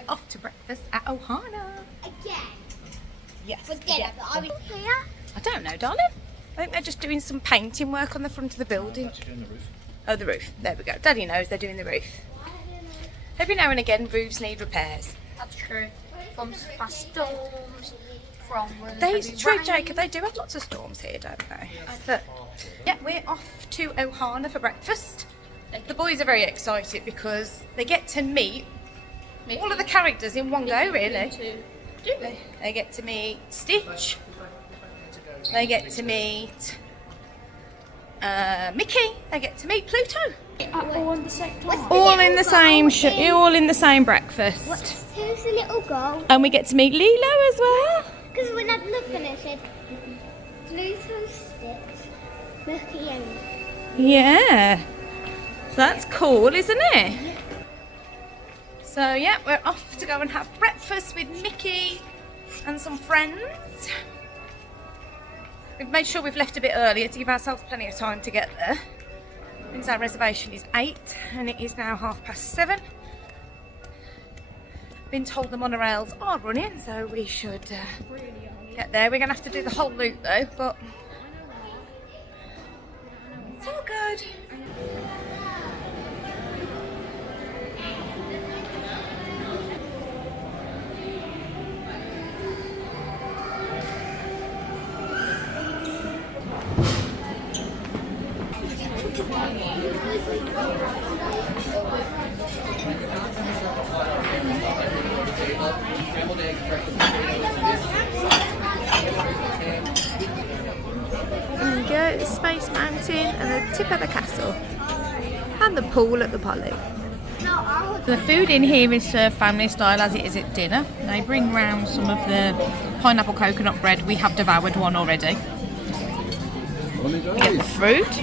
we're off to breakfast at Ohana. Again? Yes. For dinner, but are we here? I don't know, darling. I think they're just doing some painting work on the front of the building. Actually doing the roof. Oh, the roof. There we go. Daddy knows they're doing the roof. Every now and again, roofs need repairs. That's true. From past storms, from True, Jacob. They do have lots of storms here, don't they? But yeah, we're off to Ohana for breakfast. The boys are very excited because they get to meet all of the characters in one go, really. They get to meet Stitch. They get to meet Mickey. They get to meet Pluto. All in the same time. All in the same all in the same breakfast. Who's the little girl? And we get to meet Lilo as well. Because when I looked at it, it said Pluto, Stitch, Mickey, and... Yeah. So that's cool, isn't it? So yeah, we're off to go and have breakfast with Mickey and some friends. We've made sure we've left a bit earlier to give ourselves plenty of time to get there. Since our reservation is 8 and it is now 7:30. Been told the monorails are running, so we should get there. We're going to have to do the whole loop though, but it's all good. There we go, Space Mountain and the tip of the castle. And the pool at the Poly. The food in here is served family style as it is at dinner. They bring round some of the pineapple coconut bread. We have devoured one already. We get the fruit.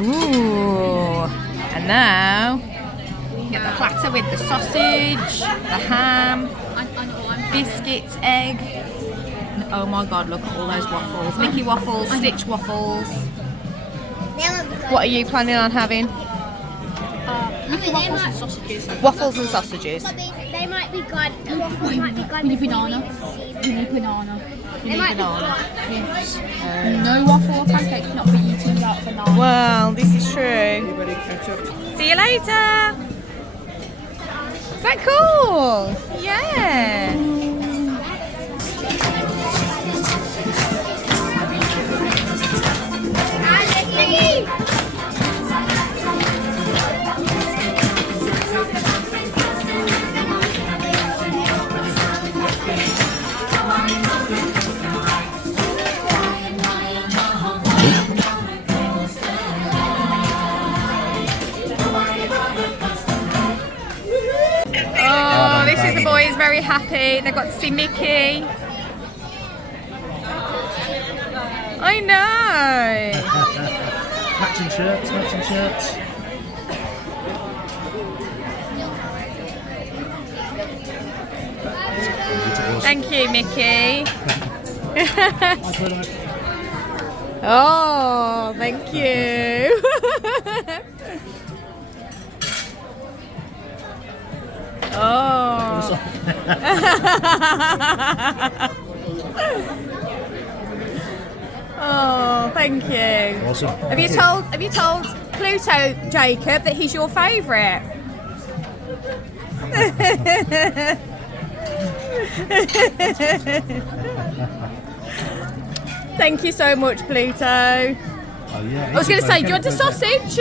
Ooh. And now get the platter with the sausage, the ham, biscuits, egg. And oh my god, look at all those waffles. Mickey waffles, Stitch waffles. What are you planning on having? Mickey waffles and sausages. Waffles and sausages. They might be good. The waffles might be good. We need banana. We need banana. You need banana. Yes. No waffle or pancake cannot be eaten without banana. Well, this is true. See you later. Is that cool? Yeah. Oh, this is the boys very happy. They got to see Mickey. I know. Matching shirts, matching shirts. Thank you, Mickey. Oh, thank you. Oh. Oh, thank you. Awesome. Have you told Pluto, Jacob, that he's your favourite? Thank you so much, Pluto. Oh, yeah, I was going to say, do you want a sausage?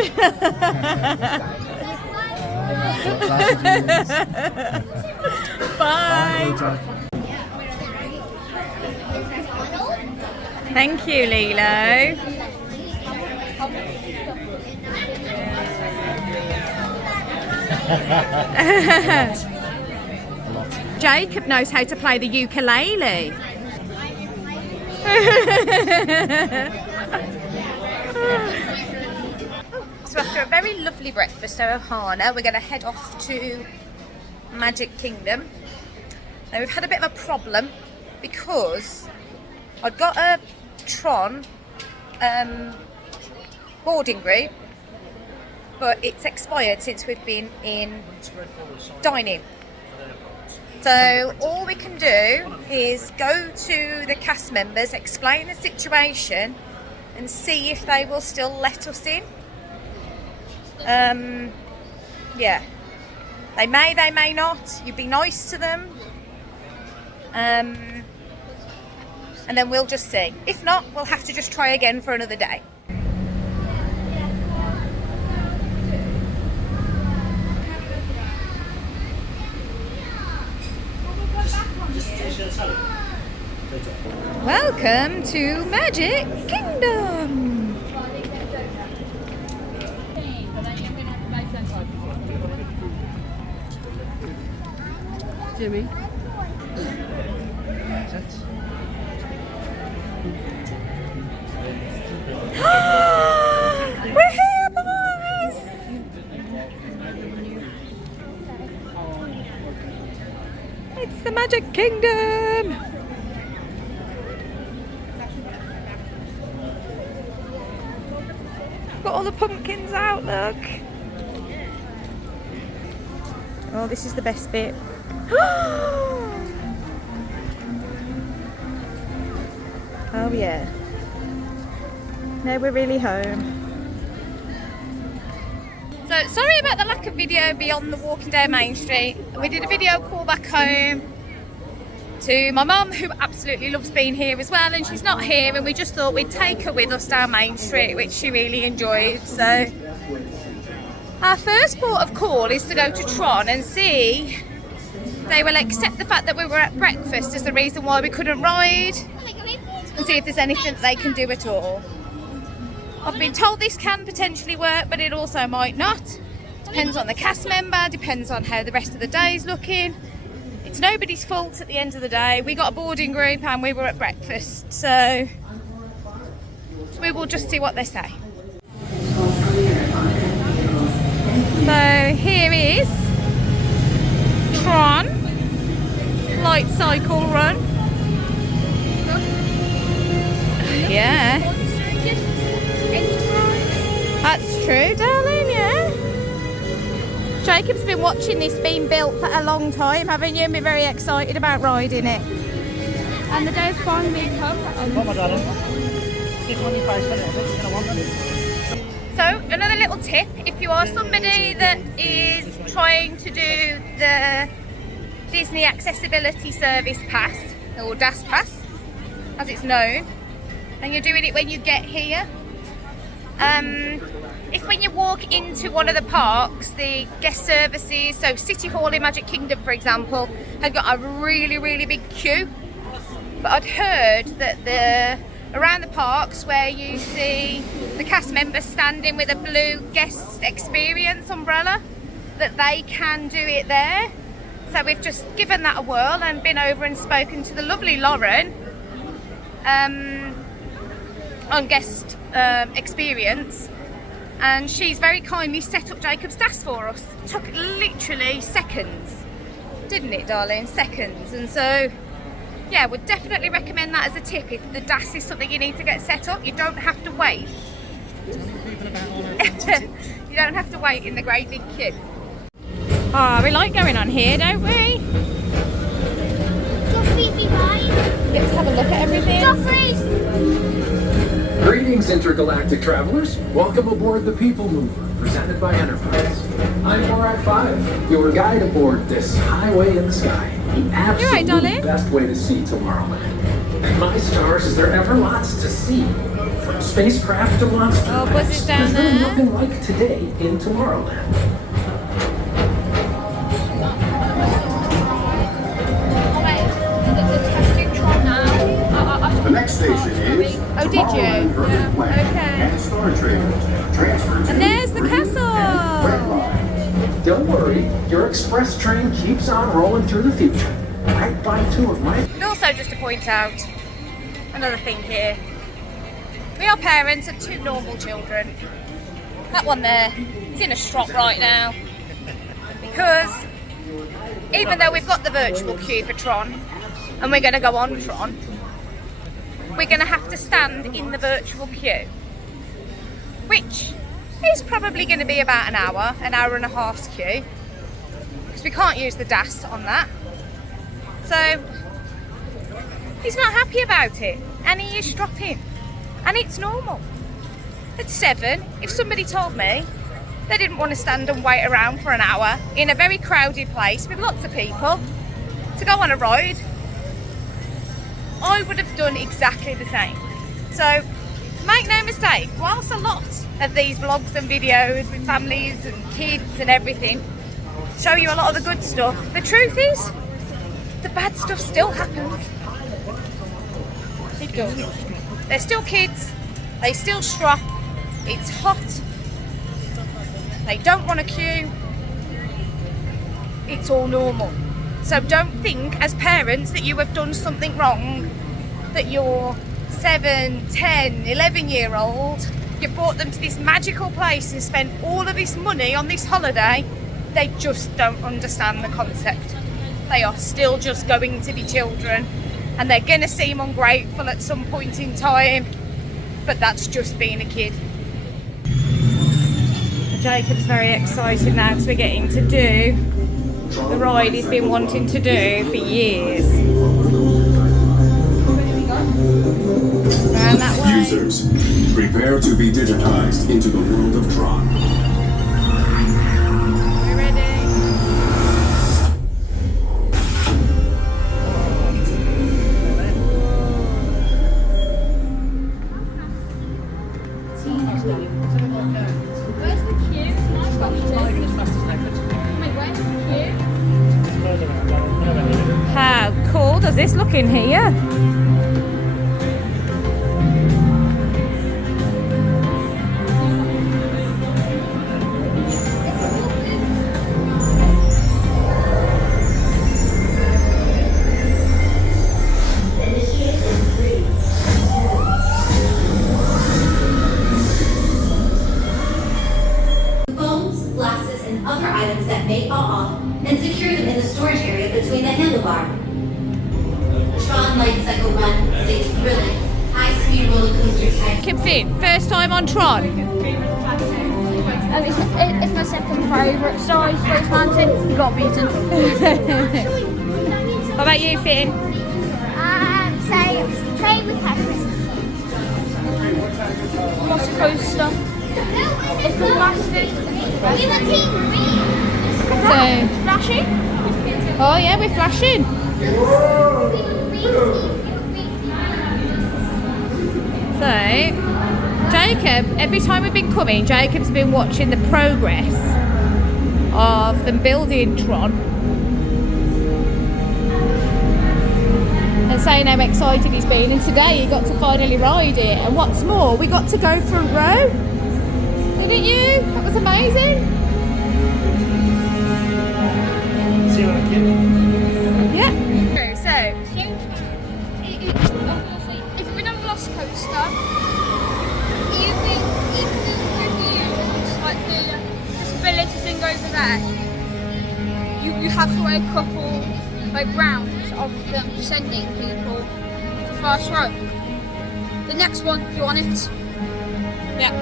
Bye. Thank you, Lilo. Jacob knows how to play the ukulele. So after a very lovely breakfast at Ohana, we're going to head off to Magic Kingdom. Now we've had a bit of a problem because I'd got a Tron boarding group but it's expired since we've been in dining. So all we can do is go to the cast members, explain the situation, and see if they will still let us in. Yeah, they may not. You'd be nice to them, and then we'll just see. If not, we'll have to just try again for another day. Welcome to Magic Kingdom. Jimmy. We're here, boys! It's the Magic Kingdom! Got all the pumpkins out, look! Oh, this is the best bit. Oh yeah. Now we're really home. So sorry about the lack of video beyond the walking down Main Street. We did a video call back home to my mum, who absolutely loves being here as well, and she's not here, and we just thought we'd take her with us down Main Street, which she really enjoyed. So our first port of call is to go to Tron and see if they will accept the fact that we were at breakfast as the reason why we couldn't ride, and see if there's anything that they can do at all. I've been told this can potentially work, but it also might not. Depends on the cast member, depends on how the rest of the day is looking. It's nobody's fault at the end of the day. We got a boarding group and we were at breakfast, so we will just see what they say. So here is Tron Light Cycle Run. Yeah. That's true, darling, yeah. Jacob's been watching this being built for a long time, haven't you? And been very excited about riding it. And the day's finally come. Come on, darling. Keep on your face, isn't it? You're gonna want them. So, another little tip, if you are somebody that is trying to do the Disney Accessibility Service Pass, or DAS Pass, as it's known, and you're doing it when you get here, if when you walk into one of the parks, the guest services, so City Hall in Magic Kingdom, for example, had got a really big queue. But I'd heard that around the parks where you see the cast members standing with a blue guest experience umbrella, that they can do it there. So we've just given that a whirl and been over and spoken to the lovely Lauren on guest experience, and she's very kindly set up Jacob's DAS for us. Took literally seconds, didn't it, darling? Seconds. And so yeah, would definitely recommend that as a tip. If the DAS is something you need to get set up, you don't have to wait. You don't have to wait in the great big queue. Oh, we like going on here, don't we? Let's have a look at everything. Greetings, intergalactic travelers. Welcome aboard the People Mover, presented by Enterprise. I'm Morak 5, your guide aboard this highway in the sky. The absolute best way to see Tomorrowland. And my stars, is there ever lots to see? From spacecraft to monster rides, there's really nothing like today in Tomorrowland. The next station is Tomorrowland okay. And Star Traders. Transfer to and there's the castle. Don't worry, your express train keeps on rolling through the future. Right by two of my... And also, just to point out another thing here, we are parents of two normal children. That one there is in a strop right now, because even though we've got the virtual queue for Tron and we're going to go on Tron, we're going to have to stand in the virtual queue, which It's probably going to be about an hour and a half's queue, because we can't use the DAS on that. So he's not happy about it, and he is stropping, and it's normal. At 7, if somebody told me they didn't want to stand and wait around for an hour in a very crowded place with lots of people to go on a ride, I would have done exactly the same. So make no mistake, whilst a lot of these vlogs and videos with families and kids and everything show you a lot of the good stuff, the truth is the bad stuff still happens. It does. They're still kids, they still strop, it's hot, they don't want to queue, it's all normal. So don't think as parents that you have done something wrong, that your 7, 10, 11-year-old, you brought them to this magical place and spent all of this money on this holiday. They just don't understand the concept. They are still just going to be children, and they're going to seem ungrateful at some point in time, but that's just being a kid. Jacob's very excited now because we're getting to do the ride he's been wanting to do for years. Around that way. Users, prepare to be digitized into the world of Tron. We're ready. Where's the queue? My question. Wait, where's the queue? How cool does this look in here? Phones, glasses, and other items that may fall off, and secure them in the storage area between the handlebar. Tron Light Cycle Run is a thrilling, high-speed roller coaster type. Kim Finn, first time on Tron. It's my second favourite. Sorry, Space Mountain. Got beaten. What about you, Finn? Say, train with Patrick. Roller coaster. It's the fastest. We were team green. So, Flashing. oh yeah, we're flashing. So, Jacob, every time we've been coming, Jacob's been watching the progress of them building Tron and saying how excited he's been, and today he got to finally ride it, and what's more, we got to go front row. Didn't you? That was amazing. See what I can. Yeah. So, If you're in a roller coaster, even the reviews, like the disability thing over there, you have to wait a couple rounds of them sending people to first row. The next one, you're on it. yeah.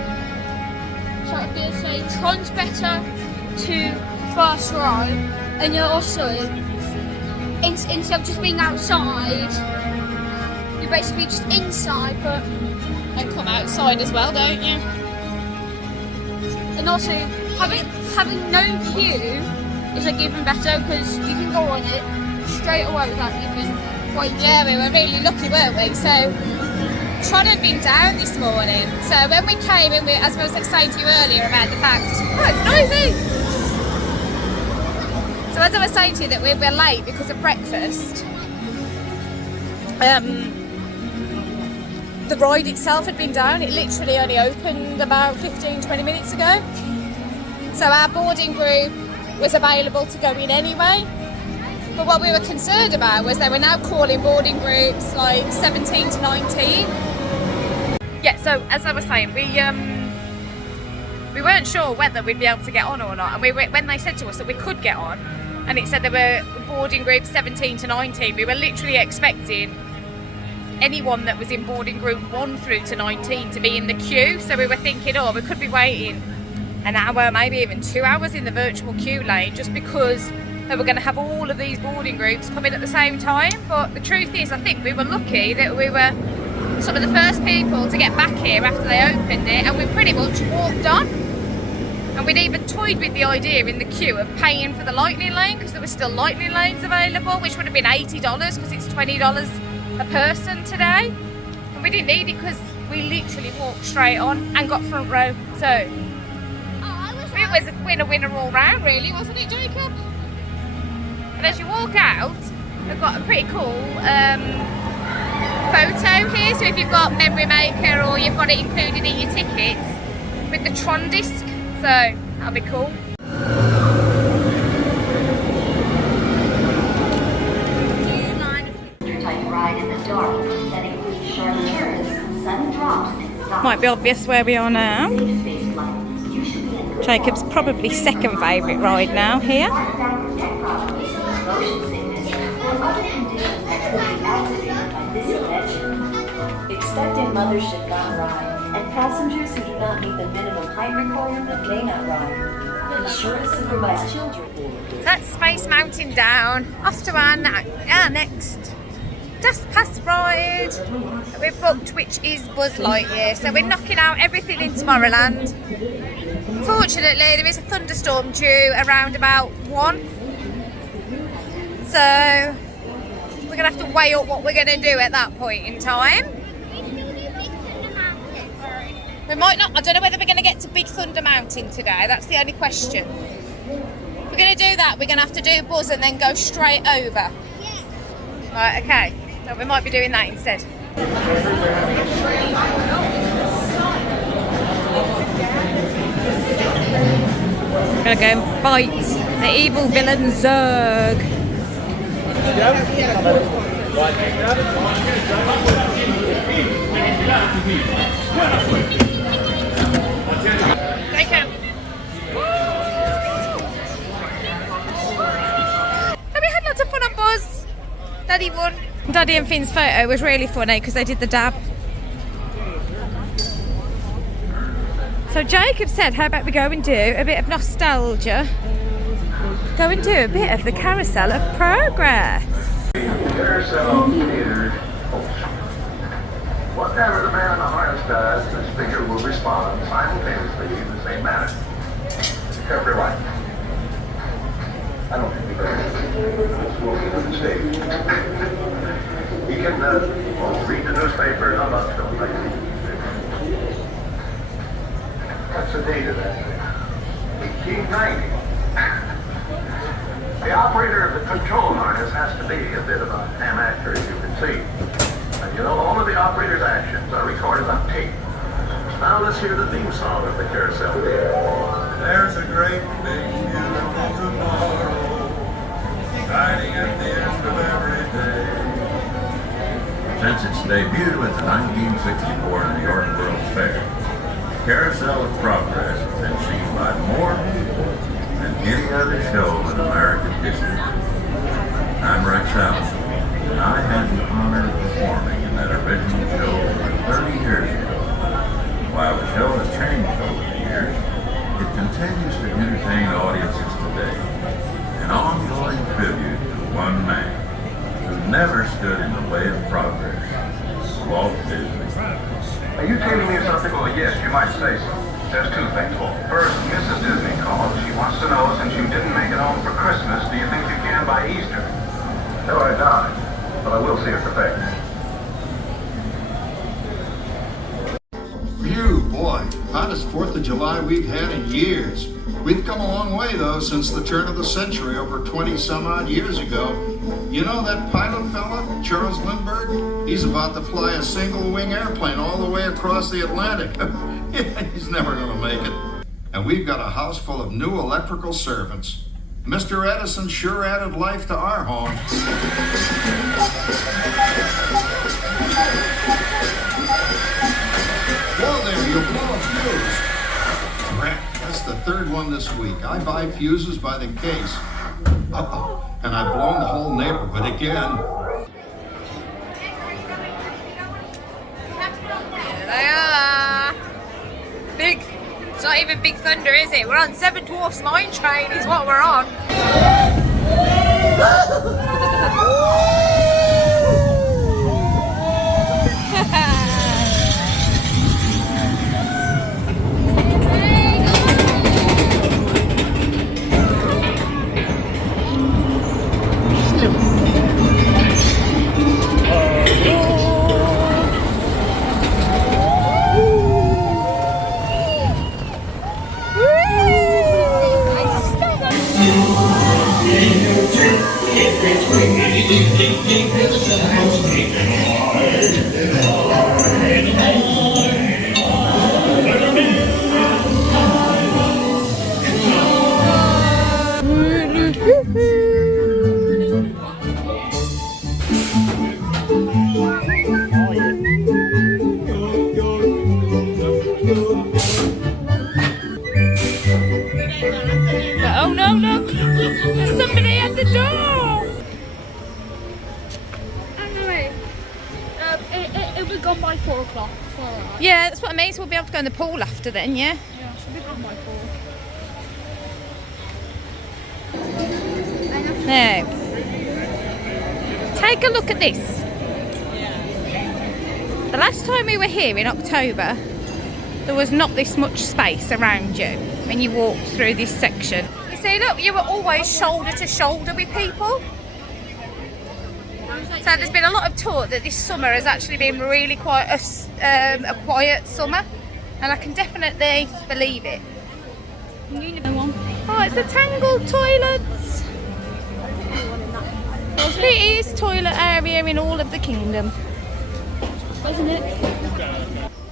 So I'm going to say Tron's better to first row, and you're also, instead of just being outside, you're basically just inside, but And come outside as well, don't you? and also having no queue is like even better because you can go on it straight away without even waiting. Yeah, we were really lucky, weren't we? So, Tron had been down this morning. So when we came in, as I was saying to you earlier about the fact, oh, it's noisy. So as I was saying to you that we were late because of breakfast, the ride itself had been down. It literally only opened about 15-20 minutes ago. So our boarding group was available to go in anyway. But what we were concerned about was they were now calling boarding groups like 17 to 19. Yeah, so as I was saying, we weren't sure whether we'd be able to get on or not. And when they said to us that we could get on, and it said there were boarding groups 17 to 19, we were literally expecting anyone that was in boarding group 1 through to 19 to be in the queue. So we were thinking, oh, we could be waiting an hour, maybe even 2 hours in the virtual queue lane just because they were going to have all of these boarding groups come in at the same time. But the truth is, I think we were lucky that we were some of the first people to get back here after they opened it, and we pretty much walked on. And we'd even toyed with the idea in the queue of paying for the lightning lane because there were still lightning lanes available, which would have been $80 because it's $20 a person today. And we didn't need it because we literally walked straight on and got front row. So it was a winner all round, really, wasn't it, Jacob? And as you walk out, they've got a pretty cool photo here. So if you've got Memory Maker or you've got it included in your tickets with the Tron disc, so that'll be cool. Might be obvious where we are now. Jacob's probably second favourite ride now here. Expectant mothers should not ride, and passengers who do not meet the minimum height requirement may not ride. Ensure to supervise children. That's Space Mountain down. Off to our next Dust Pass ride that we've booked, which is Buzz Lightyear. So we're knocking out everything in Tomorrowland. Fortunately, there is a thunderstorm due around about 1. So we're going to have to weigh up what we're going to do at that point in time. We might not. I don't know whether we're going to get to Big Thunder Mountain today. That's the only question. If we're going to do that, we're going to have to do Buzz and then go straight over. Right, okay. So we might be doing that instead. We're going to go and fight the evil villain Zurg. Take him. And we had lots of fun on Buzz. Daddy won. Daddy and Finn's photo was really funny because they did the dab. So Jacob said, how about we go and do a bit of nostalgia? Go and do a bit of the Carousel of Progress. Whatever the man in the harness does, this figure will respond simultaneously in the same manner. Everyone. I don't think we can walking on the stage. He can read the newspaper. How about film? What's the date of that thing? 1890. The operator of the control harness has to be a bit of a ham actor, as you can see. And you know, all of the operator's actions are recorded on tape. Now let's hear the theme song of the Carousel. There's a great big beautiful tomorrow, shining at the end of every day. Since its debut at the 1964 New York World's Fair, Carousel of Progress has been seen by more than any other show in American history. I'm Rex Allen, and I had the honor of performing in that original show over 30 years ago. While the show has changed over the years, it continues to entertain audiences today, an ongoing tribute to one man who never stood in the way of progress, Walt Disney. Are you telling me something? Well, yes, you might say so. There's two things. First, Mrs. Disney called. She wants to know, since you didn't make it home for Christmas, do you think you can by Easter? No, I doubt it. But I will see her perfect. Phew, boy, hottest 4th of July we've had in years. We've come a long way, though, since the turn of the century, over 20-some-odd years ago. You know that pilot fella, Charles Lindbergh? He's about to fly a single-wing airplane all the way across the Atlantic. He's never going to make it. And we've got a house full of new electrical servants. Mr. Edison sure added life to our home. Whoa there, you'll blow a fuse. Crap, that's the third one this week. I buy fuses by the case. Uh-oh, and I've blown the whole neighborhood again. There they are. Big, not even Big Thunder, is it? We're on Seven Dwarfs Mine Train is what we're on. Oh no, look! There's somebody at the door! Anyway, it'll be gone by 4 o'clock. Yeah, that's what I mean. So we'll be able to go in the pool after then, yeah? Yeah, it'll be gone by 4. Now, take a look at this. The last time we were here in October, there was not this much space around you when you walked through this section. You see, look, you were always shoulder to shoulder with people. So there's been a lot of talk that this summer has actually been really quite a quiet summer, and I can definitely believe it. Oh, it's the Tangled toilets. It is toilet area in all of the kingdom. Wasn't it?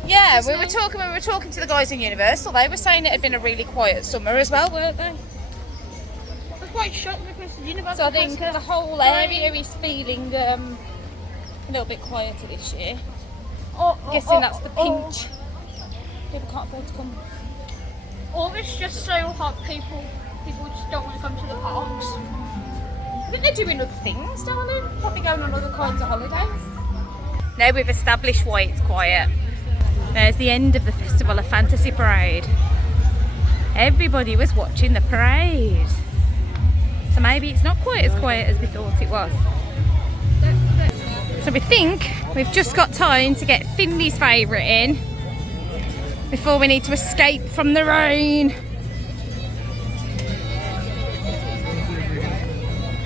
Yeah, we were talking to the guys in Universal. They were saying it had been a really quiet summer as well, weren't they? I was quite shocked because Universal. So I think the whole area is feeling a little bit quieter this year. Guessing that's the pinch. People can't afford to come. Or it's just so hot, people just don't want to come to the parks. I think they're doing other things, darling. Probably going on other kinds of holidays. Now we've established why it's quiet. There's the end of the Festival of Fantasy Parade. Everybody was watching the parade. So maybe it's not quite as quiet as we thought it was. So we think we've just got time to get Finley's favourite in before we need to escape from the rain.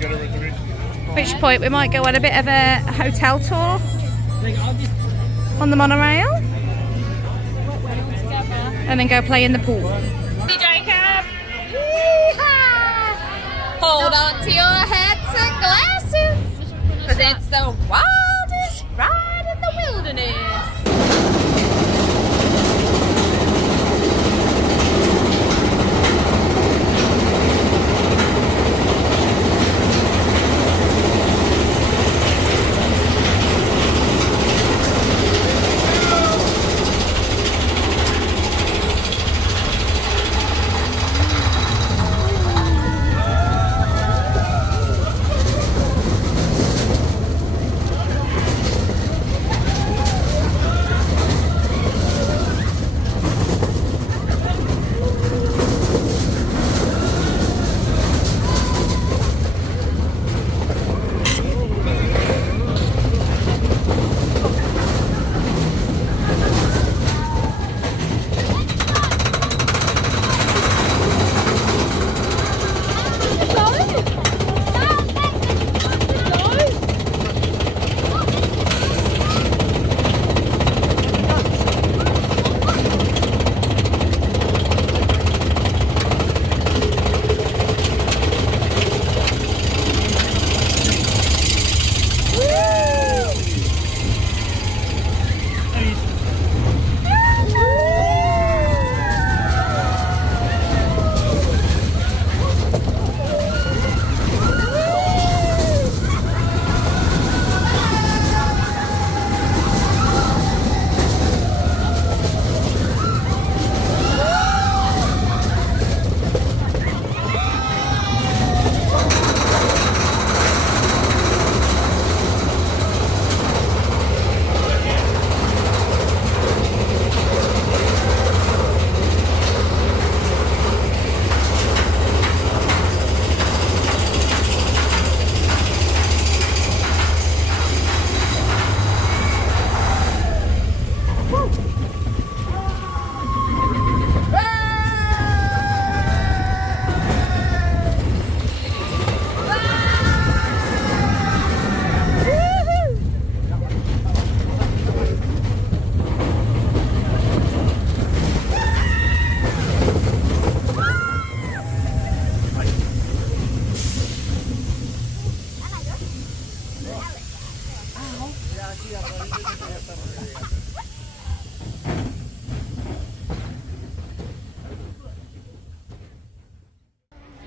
At which point we might go on a bit of a hotel tour on the monorail and then go play in the pool. Hey Jacob! Yeehaw! Hold on to your hats and glasses, because it's the wildest ride in the wilderness.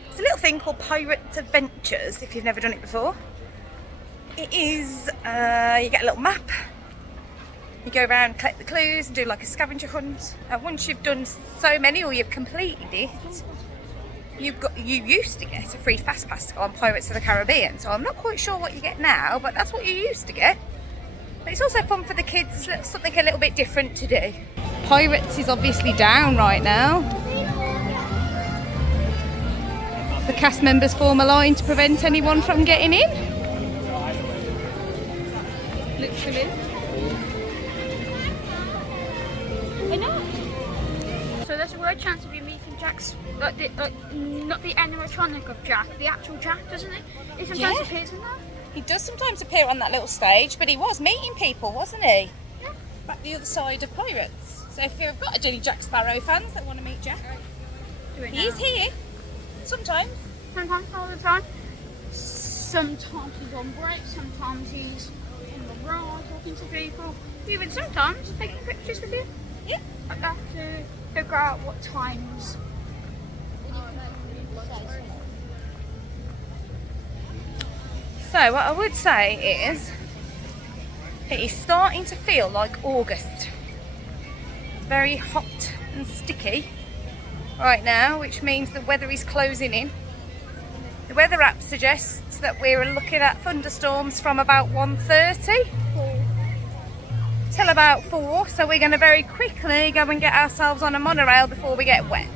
It's a little thing called Pirates Adventures, if you've never done it before. It is, you get a little map, you go around, collect the clues and do like a scavenger hunt. And once you've done so many or you've completed it, you used to get a free fast pass to go on Pirates of the Caribbean. So I'm not quite sure what you get now, but that's what you used to get. But it's also fun for the kids, something a little bit different to do. Pirates is obviously down right now. The cast members form a line to prevent anyone from getting in. Literally. I know. So there's a real chance of you meeting Jack's, not the animatronic of Jack, the actual Jack, doesn't it? He sometimes appears in that. He does sometimes appear on that little stage, but he was meeting people, wasn't he? Yeah. Back the other side of Pirates. So if you've got any Jack Sparrow fans that want to meet Jack, he is here. Sometimes. Sometimes, all the time. Sometimes he's on break, sometimes he's on the road talking to people. Even sometimes taking pictures with you. Yeah. I have to figure out what times. So what I would say is, it is starting to feel like August. Very hot and sticky right now, which means the weather is closing in. The weather app suggests that we're looking at thunderstorms from about 1:30 till about 4, so we're going to very quickly go and get ourselves on a monorail before we get wet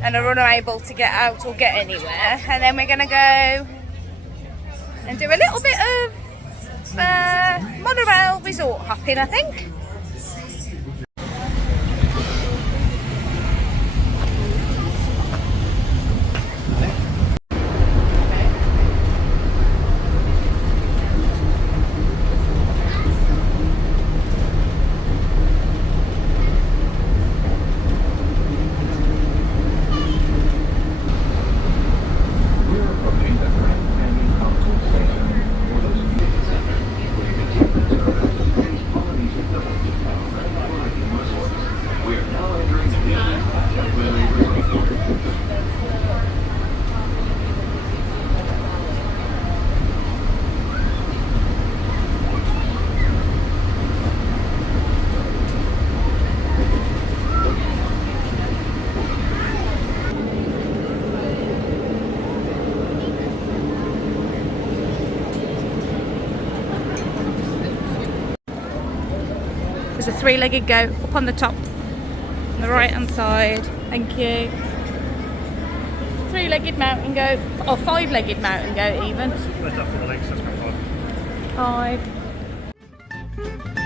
and are unable to get out or get anywhere, and then we're going to go and do a little bit of monorail resort hopping, I think. There's a three-legged goat up on the top, on the right-hand side. Thank you. Three-legged mountain goat, or five-legged mountain goat even. That's up for the legs, that's got 5. 5.